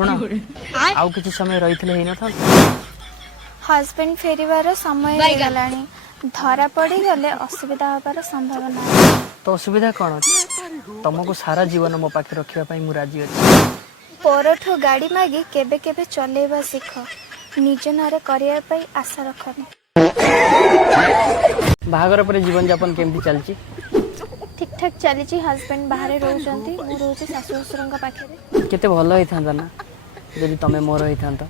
सुना आउ किसी समय रही हे न था हस्बैंड फेरिवार समय हो गलानी धरा पड़ी गले असुविधा हबार संभावना तो असुविधा कौन अच्छी तुमको सारा जीवन मो पाखे रखा मु राजी अच्छी परठू गाड़ी मागी केबे केबे चलेबा सीख निज नारे करिया पई आशा रखनी बाहागर पर जीवन यापन केमती चलची ठीक ठाक चली हस्बैंड बाहर रोचंती मु रोचे सासु ससुरंका पाखे केते भलो होइथांता ना जदि तमे मोर होइथांता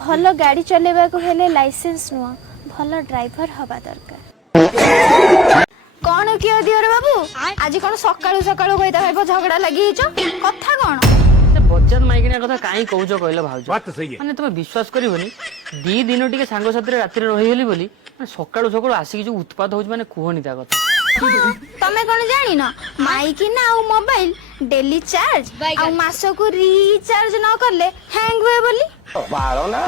भल गाड़ी चलेबा को हेले लाइसेंस नुआ भल ड्राइवर हवा दरकार कौन कियो दियोरे बाबू आज कौन सकाळू सकाळू कइता भाई झगड़ा लगी हिचो कथा कौन बजात माइकिना कथा काई कहउछ कहले भाउज बात सही है माने तुम विश्वास करिवनी दी दिन टिके सांग साथी राति रे रही गेली बोली सकाळू सकाळू आसी जो उत्पाद होछ माने कुहनी ता कथा तमे कौन जानी ना माइकिना आ मोबाइल डेली चार्ज आ मासो को रिचार्ज न करले हैंग हुए बोली बाळो ना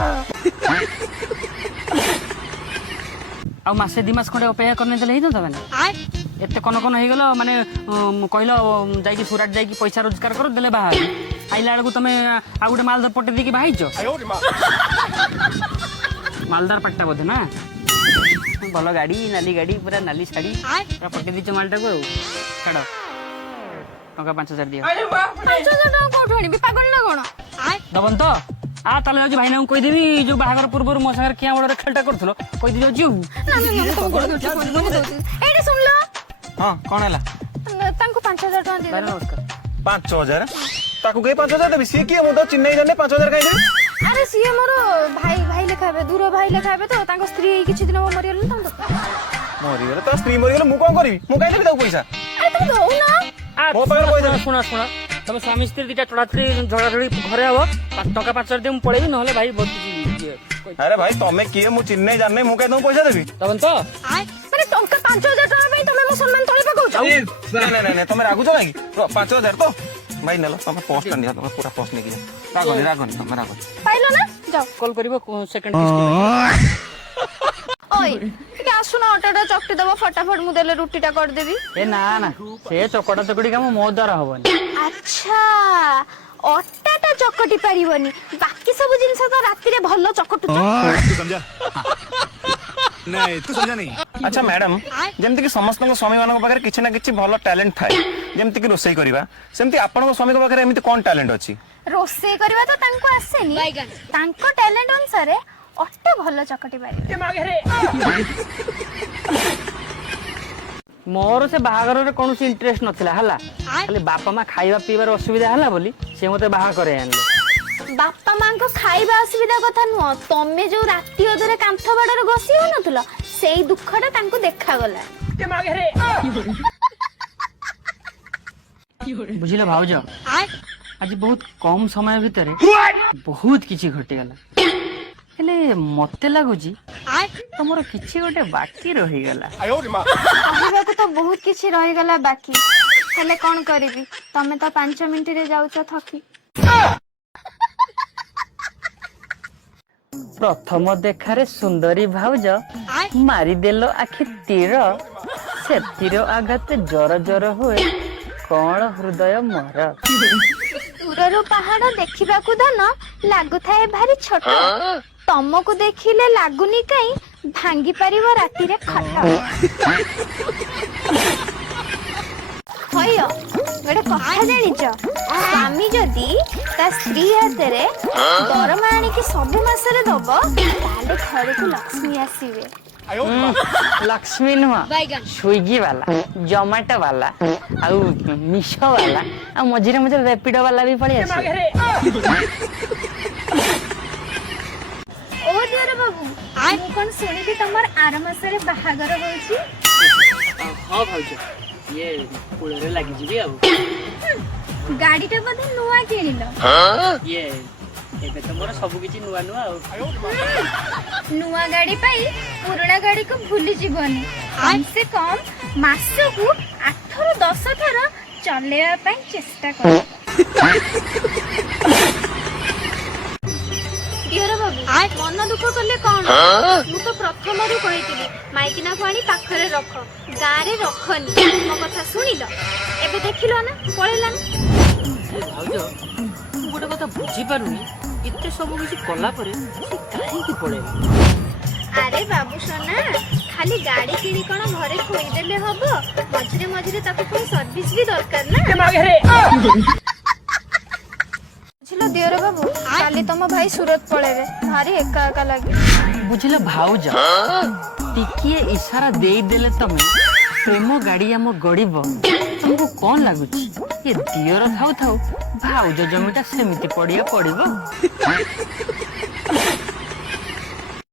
आ मासे दी मास खंडे अपेक्षा करने देले हितो तबे ना एते कोन कोन हे गेलो माने कहलो जाई कि सुराट जाई कि पैसा रोजगार करो देले बाहर आइला बेलू तमे आ गुटे मालदार पटे दी कि बाहिचो मालदार पट्टा बोधे ना भलो गाड़ी नाली गाड़ी पूरा नाली साड़ी पूरा पटे दीच मालटा को छाड़ टका 5000 दियो 5000 टका कोठो आनी पागल ना कोन दबन तो आ ताले आज भाई ना कहि देबी जो बाहागर पूर्व मो संगे किया बडरे खेलटा करथलो कहि दी जो एडे सुन लो हां कोन हला तांको 5000 टका दे नमस्कार 5000 ताकू के 5000 देबी सी के मु तो चिन्नै जने 5000 काई देबी अरे सीए मोर भाई भाई लेखाबे दूर भाई लेखाबे तो तांको स्त्री किछि दिन मरि गेल तांको मरि गेल तो स्त्री मरि गेल मु कोन करबी मु काई देबी ताकू पैसा अरे तुम दो ना मो पाखर पैसा सुना सुना तब स्वामी स्त्री दिटा चढ़ाचड़ी झड़ाझड़ी घरे हबो टका 5000 दे मु पळेबी नहले भाई बहुत अरे भाई तमे किए मु चिन्नै जाननै मु काई दम पैसा देबी दबन तो माने टका 5000 टका पे तमे मो सम्मान तळे पकाउछ नहीं नहीं तमे रागु छ नाकी 5000 तो भाई नेलो तमे पोस्ट कर दिया तमे पूरा पोस्ट नहीं किया रागोनी तमे रागोनी पाइलो ना जाओ कॉल करिवो सेकंड किस्त ओय के आसुना ऑटोटा चकटी दबो फटाफट मु देले रुटीटा कर देबी ए ना ना से चकटा चकटी काम मो द्वारा होबनी अच्छा अट्टाटा चकटी पारिबनी बाकी सब जिंस तो राति रे भलो चकटु तू समझा नहीं तू समझा नहीं अच्छा मैडम जेमति कि समस्त स्वामी मानक पाखरे किछि ना किछि भलो टैलेंट थाए जेमति कि रोसई करबा सेमति आपन स्वामी को पाखरे एमिति कोन टैलेंट अछि रोसे करबा तो तांको आसेनी तांको टैलेंट अनुसार अट्टा भलो चकटी पारिबे मोर से बाहागर रे कोनोसी इंटरेस्ट नथिला हला खाली बापा मां खाइबा पीबार असुविधा हला बोली से मते बाहा करे आनले बापा मां को खाइबा असुविधा कथा नुह तमे जो राति अधरे कांथ बाडर गसी हो नथुला सेई दुखटा तांको देखा गला बुझिला भाउज आज बहुत कम समय भितरे बहुत किछि घटी गला हेले मते लागुची तमरो किछि गोटे बाकी रही गला कहबा को तो बहुत किछि रही गला बाकी हेले कोन करबी तमे तो 5 मिनिट रे जाउछ थकी प्रथम देखारे सुंदरी भाउज मारी देलो आखि तीर सेतीर आघात जर जर हुए कौन हृदय मोर दूररू पहाड़ देखिबा को धन लागुथाए भारी छोट तमको देखिले लागुनी कई भांगी परिबो राति रे खटा होयो बड़े कथा जानिच स्वामी जदी ता स्त्री हाथे रे दरमा आनी कि सब मास रे दबो ताले घर को लक्ष्मी आसीबे लक्ष्मी नुआ स्विगी वाला जोमेटो वाला आउ मिशो वाला आ मझिरे मझिरे रैपिडो वाला भी पड़ी आछे ओ दियर बाबू मु कोन सुनी कि तमर आर मास रे बाहागर होची हां भाउज ये पुळरे लागि जिबी आउ गाडीटा बदे नुआ किनिलो ये एबे तो मोर सब किछि नुआ नुआ नुआ गाड़ी पाई पुराना गाड़ी को भूली जीवनी कम से कम मासो को 8 ରୁ 10 थर चलेवा पाई चेष्टा कर दियर बाबू मन दुख करले कोन मु तो प्रथम रु कहितिली माइकिना पानी पाखरे रख गां रे रखनी मो कथा सुनिलो एबे देखिलो ना पळेला भाउज ଗୋଟେ କଥା ବୁଝିପାରୁନି ଏତେ ସବୁ କିଛି କଲା ପରେ ସେ କାହିଁକି ପଳେଇବ। ଆରେ ବାବୁ সোনা ଖାଲି ଗାଡି କିଣି କଣ ଘରେ ଥୋଇଦେଲେ ହବ ମଝିରେ ମଝିରେ ତାକୁ ପୁଣି ସର୍ଭିସ ବି ଦରକାର ନା। ବୁଝିଲ ଦିଅର ବାବୁ କାଲି ତମ ଭାଇ ସୁରତ ପଳେଇବେ ଭାରି ଏକା ଏକା ଲାଗେ। ବୁଝିଲ ଭାଉଜ ଟିକିଏ ଇଶାରା ଦେଇଦେଲେ ତମେ ପ୍ରେମ ଗାଡି ଆମ ଗଡିବ। ତମକୁ କଣ ଲାଗୁଛି ଏ ଦିଅର ଥାଉ ଥାଉ ଭାଉଜ ଜମିଟା ସେମିତି ପଡିଆ ପଡିବ।